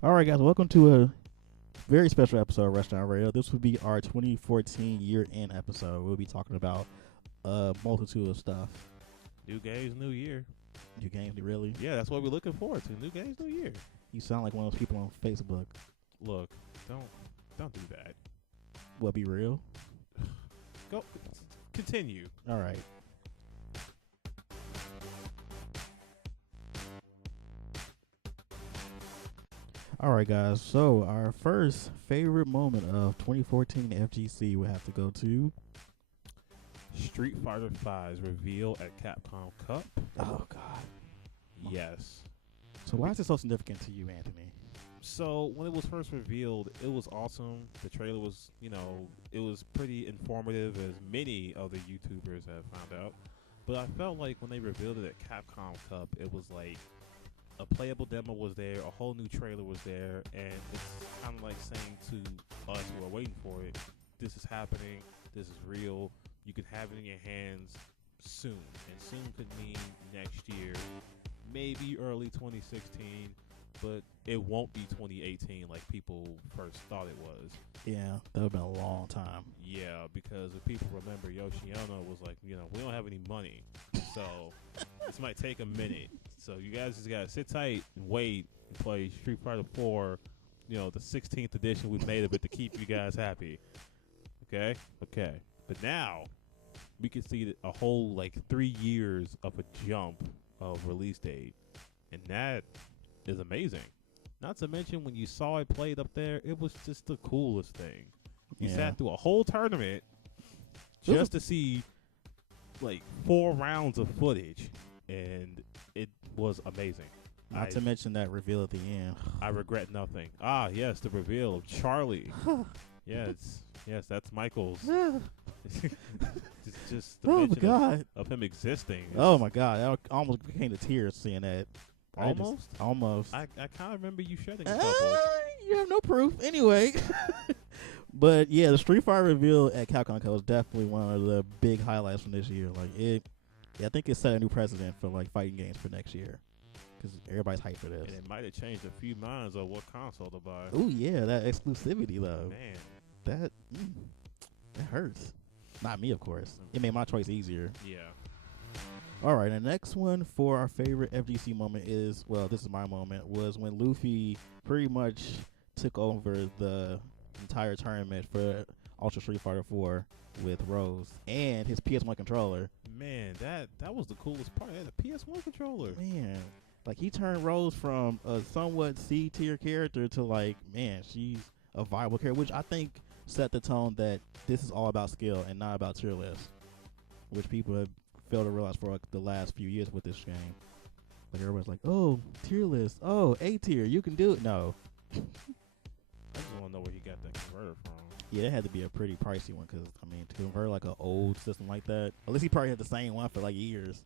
All right, guys, welcome to a very special episode of Rushdown Radio. This will be our 2014 year-end episode. We'll be talking about a multitude of stuff. New games, new year. New games, really? Yeah, that's what we're looking forward to. New games, new year. You sound like one of those people on Facebook. Look, don't do that. What, be real? Go, continue. All right. All right, guys. So our first favorite moment of 2014 FGC would have to go to. Street Fighter V's reveal at Capcom Cup. Oh God. Yes. So why is it so significant to you, Anthony? So when it was first revealed, it was awesome. The trailer was, it was pretty informative, as many other YouTubers have found out. But I felt like when they revealed it at Capcom Cup, it was like a playable demo was there, a whole new trailer was there, and it's kind of like saying to us who are waiting for it, this is happening, this is real, you can have it in your hands soon. And soon could mean next year, maybe early 2016, but it won't be 2018 like people first thought it was. Yeah, that would have been a long time. Yeah, because if people remember, Yoshiyama was like, we don't have any money, so this might take a minute. So you guys just gotta sit tight and wait and play Street Fighter 4, the 16th edition we've made of it to keep you guys happy. Okay? Okay. But now, we can see a whole, 3 years of a jump of release date. And that is amazing. Not to mention, when you saw it played up there, it was just the coolest thing. You sat through a whole tournament just to see, 4 rounds of footage, and it was amazing. Not to mention that reveal at the end. I regret nothing. Ah, yes, the reveal of Charlie. Yes, that's Michael's. just the mention of him existing. Oh my God, I almost came to tears seeing that. Almost? I kind of remember you shedding a couple. You have no proof. Anyway. But yeah, the Street Fighter reveal at Capcom Cup was definitely one of the big highlights from this year. I think it set a new precedent for fighting games for next year, because everybody's hyped for this. And it might have changed a few minds on what console to buy. Oh yeah, that exclusivity though. Man, that hurts. Not me, of course. It made my choice easier. Yeah. All right, the next one for our favorite FGC moment is, this is my moment, was when Luffy pretty much took over the entire tournament for Ultra Street Fighter 4 with Rose and his PS1 controller. Man, that was the coolest part. He had a PS1 controller. Man, he turned Rose from a somewhat C-tier character to she's a viable character, which I think set the tone that this is all about skill and not about tier lists, which people have failed to realize for the last few years with this game. Everybody's like, oh, tier list, oh, A tier, you can do it. No. I just want to know where he got that converter from. Yeah, it had to be a pretty pricey one, because to convert an old system like that, at least he probably had the same one for years.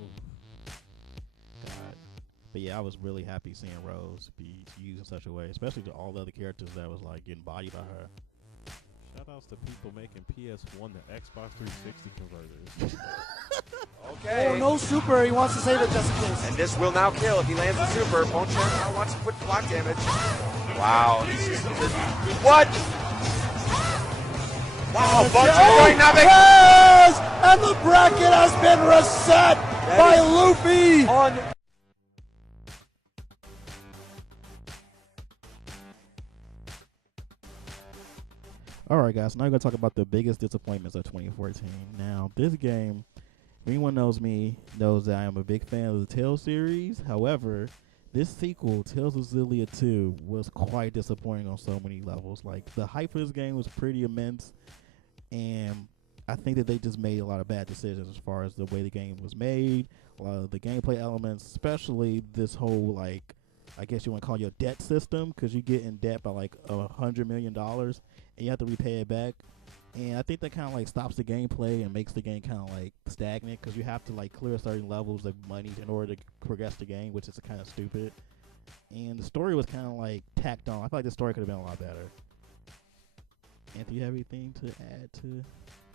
Ooh. God. But yeah, I was really happy seeing Rose be used in such a way, especially to all the other characters that was getting bodied by her. Shoutouts to people making PS1 to Xbox 360 converters. Okay. Oh, no super. He wants to save it just in case. And this will now kill if he lands the super. Bonchan now wants to put block damage. Wow. What? Wow, Bonchan going Navic. Yes! And the bracket has been reset by Luffy. On. All right, guys. Now we're going to talk about the biggest disappointments of 2014. Now, this game, if anyone knows me, knows that I am a big fan of the Tales series. However, this sequel, Tales of Xillia 2, was quite disappointing on so many levels. The hype for this game was pretty immense, and I think that they just made a lot of bad decisions as far as the way the game was made, a lot of the gameplay elements, especially this whole, I guess you want to call it your debt system, because you get in debt by $100 million, and you have to repay it back. And I think that kind of stops the gameplay and makes the game kind of stagnant, because you have to clear certain levels of money in order to progress the game, which is kind of stupid. And the story was kind of tacked on. I feel like the story could have been a lot better. Anthony, you have anything to add to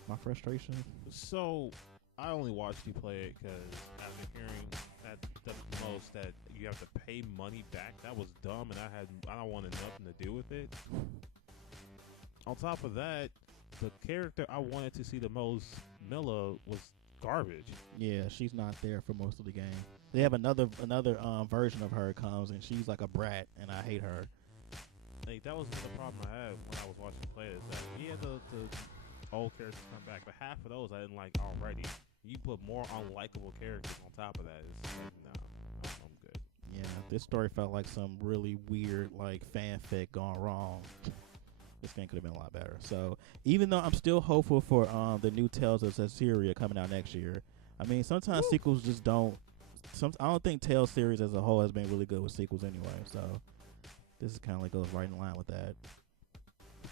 my frustration? So, I only watched you play it because after hearing that the almost that you have to pay money back. That was dumb, and I don't wanted nothing to do with it. On top of that, the character I wanted to see the most, Milla, was garbage. Yeah, she's not there for most of the game. They have another version of her comes, and she's like a brat, and I hate her. Like, that was the problem I had when I was watching play. Is that the old characters come back, but half of those I didn't like already. You put more unlikable characters on top of that. It's like, no, I'm good. Yeah, this story felt like some really weird like fanfic gone wrong. This game could have been a lot better. So even though I'm still hopeful for the new Tales of Syria coming out next year, I mean sometimes sequels just don't. I don't think Tales series as a whole has been really good with sequels anyway. So this is kind of like goes right in line with that.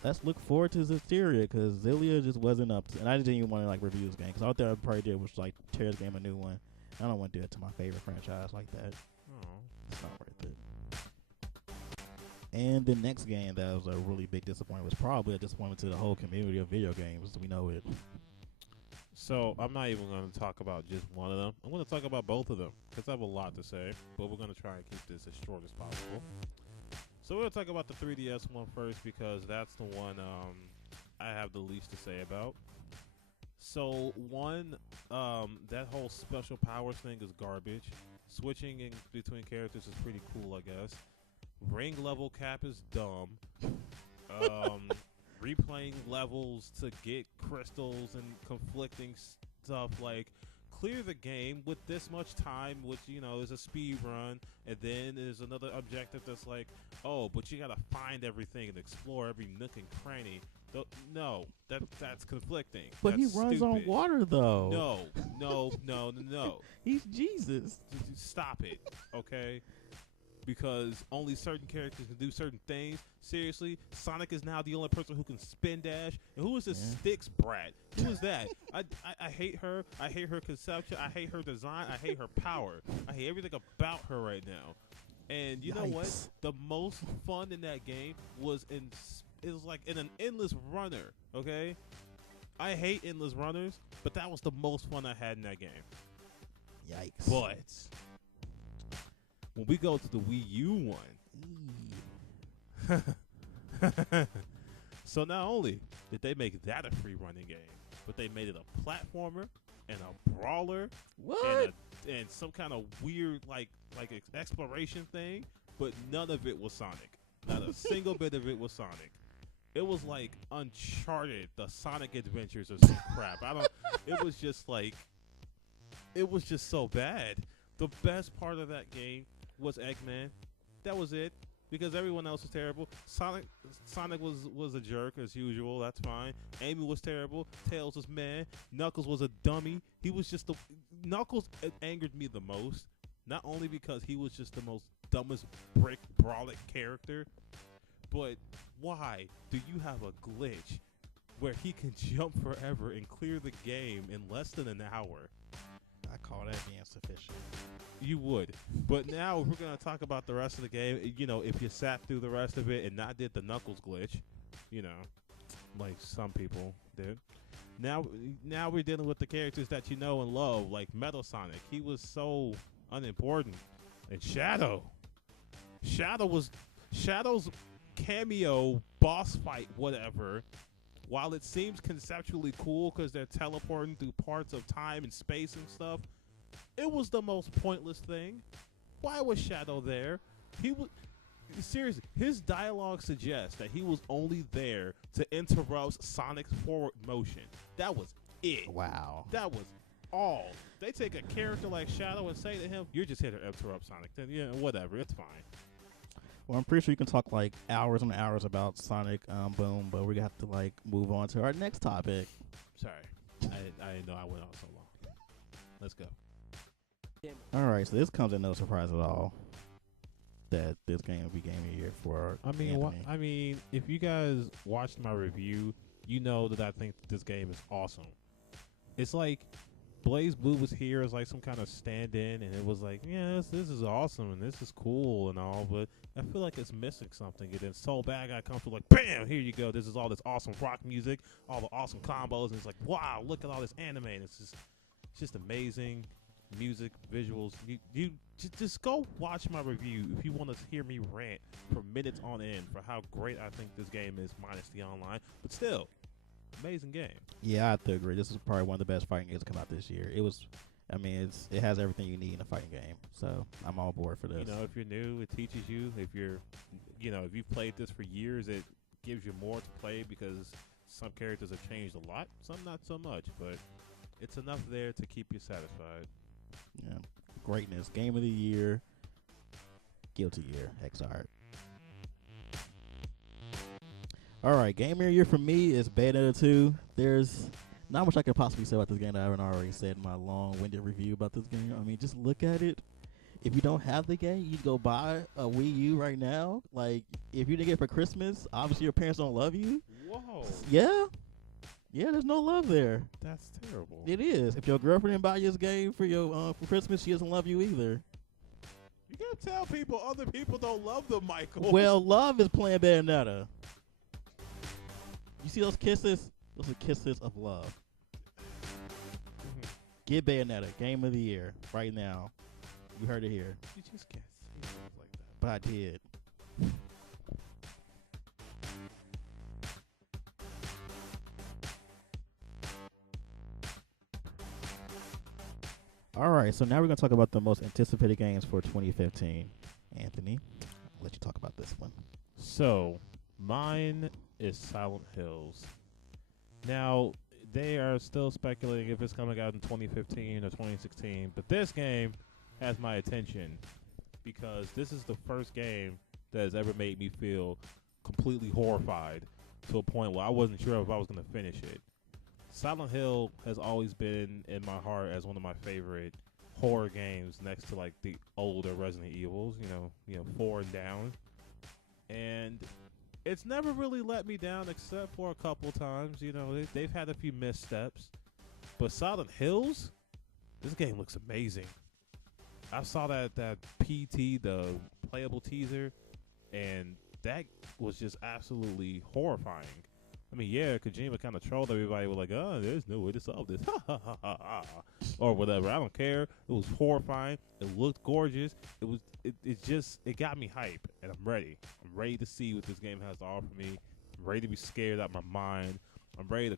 Let's look forward to Syria because Zillia just wasn't up to, and I didn't even want to like review this game because all I probably did was like tear this game a new one. I don't want to do it to my favorite franchise like that. Oh. It's not worth it. And the next game that was a really big disappointment was probably a disappointment to the whole community of video games. We know it. So I'm not even going to talk about just one of them. I'm going to talk about both of them because I have a lot to say, but we're going to try and keep this as short as possible. So we're going to talk about the 3DS one first because that's the one I have the least to say about. So one, that whole special powers thing is garbage. Switching in between characters is pretty cool, I guess. Ring level cap is dumb. Replaying levels to get crystals and conflicting stuff, like clear the game with this much time, which is a speed run, and then there's another objective that's like, oh, but you gotta find everything and explore every nook and cranny. No, that's conflicting. But that's he runs stupid. on water though. No. He's Jesus. Stop it, okay? Because only certain characters can do certain things. Seriously, Sonic is now the only person who can spin dash. And who is this Styx brat? Who is that? I hate her. I hate her conception. I hate her design. I hate her power. I hate everything about her right now. And you know what? The most fun in that game was like in an endless runner. Okay, I hate endless runners, but that was the most fun I had in that game. Yikes! But when we go to the Wii U one, so not only did they make that a free running game, but they made it a platformer and a brawler, and some kind of weird like exploration thing, but none of it was Sonic. Not a single bit of it was Sonic. It was like Uncharted, the Sonic Adventures or some crap. It was just so bad. The best part of that game was Eggman. That was it. Because everyone else was terrible. Sonic was a jerk as usual. That's fine. Amy was terrible. Tails was meh. Knuckles was a dummy. He was just Knuckles angered me the most. Not only because he was just the most dumbest brick brolic character, but why do you have a glitch where he can jump forever and clear the game in less than an hour? I call that being sufficient. You would. But now we're going to talk about the rest of the game. If you sat through the rest of it and not did the Knuckles glitch, like some people did. Now we're dealing with the characters that you know and love, like Metal Sonic. He was so unimportant. And Shadow's cameo boss fight, whatever, while it seems conceptually cool because they're teleporting through parts of time and space and stuff, it was the most pointless thing. Why was Shadow there? Seriously, his dialogue suggests that he was only there to interrupt Sonic's forward motion. That was it. Wow. That was all. They take a character like Shadow and say to him, "You're just here to interrupt Sonic." Then whatever, it's fine. Well, I'm pretty sure you can talk like hours and hours about Sonic Boom, but we're gonna have to like move on to our next topic. Sorry, I didn't know I went on so long. Let's go. All right, so this comes as no surprise at all that this game will be Game of the Year for. I mean, if you guys watched my review, you know that I think this game is awesome. It's like Blaze Blue was here as like some kind of stand-in, and it was like, yeah, this is awesome and this is cool and all, but I feel like it's missing something. And then Soul Bad Guy comes to like, bam, here you go. This is all this awesome rock music, all the awesome combos, and it's like, wow, look at all this anime, and it's just amazing. music, visuals. You just go watch my review if you want to hear me rant for minutes on end for how great I think this game is, minus the online. But still, amazing game. Yeah, I have to agree. This is probably one of the best fighting games to come out this year. It has everything you need in a fighting game. So I'm all aboard for this. You know, if you're new, it teaches you. If you've played this for years, it gives you more to play because some characters have changed a lot, some not so much, but it's enough there to keep you satisfied. Yeah, greatness. Game of the year. Guilty Gear Xrd. All right, game of the year for me is Bayonetta 2. There's not much I could possibly say about this game that I haven't already said in my long-winded review about this game. I mean, just look at it. If you don't have the game, you go buy a Wii U right now. Like, if you didn't get it for Christmas, obviously your parents don't love you. Whoa. Yeah. Yeah, there's no love there. That's terrible. It is. If your girlfriend didn't buy you this game for Christmas, she doesn't love you either. You gotta tell people other people don't love them, Michael. Well, love is playing Bayonetta. You see those kisses? Those are kisses of love. Get Bayonetta, game of the year, right now. You heard it here. You just can't say things like that. But I did. All right, so now we're going to talk about the most anticipated games for 2015. Anthony, I'll let you talk about this one. So, mine is Silent Hills. Now, they are still speculating if it's coming out in 2015 or 2016, but this game has my attention because this is the first game that has ever made me feel completely horrified to a point where I wasn't sure if I was going to finish it. Silent Hill has always been in my heart as one of my favorite horror games next to like the older Resident Evils, you know, 4 and down. And it's never really let me down except for a couple times. You know, they've had a few missteps. But Silent Hills, this game looks amazing. I saw that PT, the playable teaser, and that was just absolutely horrifying. I mean, yeah, Kojima kind of trolled everybody with like, oh, there's no way to solve this, or whatever. I don't care. It was horrifying. It looked gorgeous. It got me hype, and I'm ready. I'm ready to see what this game has to offer me. I'm ready to be scared out of my mind. I'm ready to,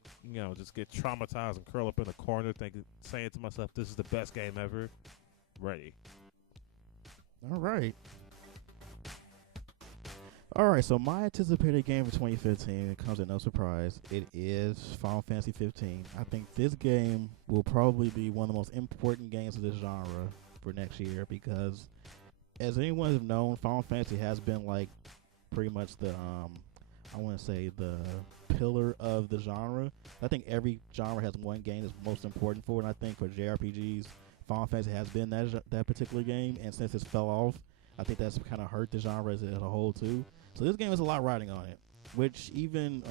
just get traumatized and curl up in a corner, saying to myself, this is the best game ever. Ready. All right. All right, so my anticipated game for 2015, it comes at no surprise. It is Final Fantasy 15. I think this game will probably be one of the most important games of this genre for next year because, as anyone has known, Final Fantasy has been like pretty much the, I want to say the pillar of the genre. I think every genre has one game that's most important for it, and I think for JRPGs, Final Fantasy has been that particular game, and since it fell off, I think that's kind of hurt the genre as a whole too. So this game has a lot riding on it, which even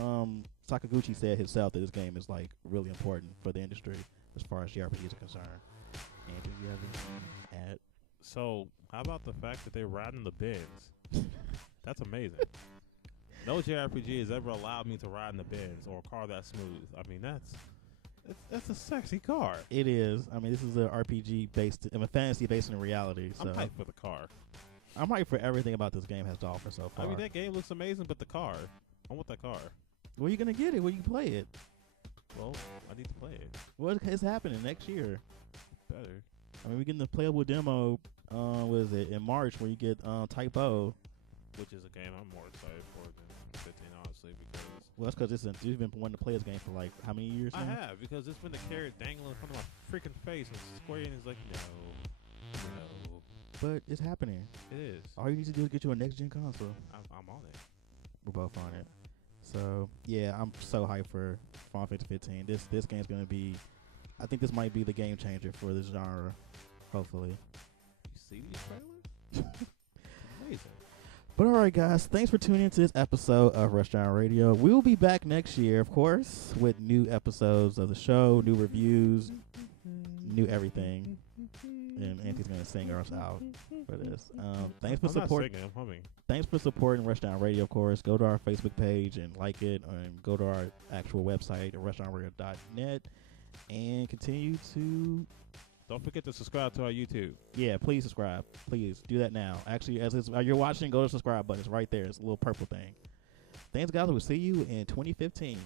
Sakaguchi said himself that this game is like really important for the industry as far as JRPGs are concerned. And do you have anything to add? So how about the fact that they're riding the Benz? That's amazing. No JRPG has ever allowed me to ride in the Benz or a car that smooth. I mean, that's a sexy car. It is. I mean, this is an RPG based, a fantasy based in reality. So I'm hyped for the car. I'm hyped for everything about this game has to offer so far. I mean, that game looks amazing, but the car. I want that car. Where you gonna get it? Where you can play it? Well, I need to play it. What is happening next year? Better. I mean, we're getting the playable demo. What is it in March? Where you get Type O, which is a game I'm more excited for than 15, honestly, because. Well, that's because you've been wanting to play this game for like how many years now? I have, because it's been the carrot dangling in front of my freaking face, and Square Enix like, no. But it's happening. It is. All you need to do is get you a next gen console. I'm on it. We're both on it. So yeah, I'm so hyped for Final Fantasy 15. This game's gonna be. I think this might be the game changer for this genre. Hopefully. You see these trailers? Amazing. But all right, guys, thanks for tuning into this episode of Rushdown Radio. We will be back next year, of course, with new episodes of the show, new reviews, new everything. And Anthony's gonna sing us out for this. Thanks for supporting. I'm humming. Thanks for supporting Rushdown Radio, of course. Go to our Facebook page and like it, and go to our actual website, rushdownradio.net, and continue to Don't forget to subscribe to our YouTube. Yeah, please subscribe. Please do that now. Actually, as you're watching, go to the subscribe button. It's right there. It's a little purple thing. Thanks, guys. We'll see you in 2015.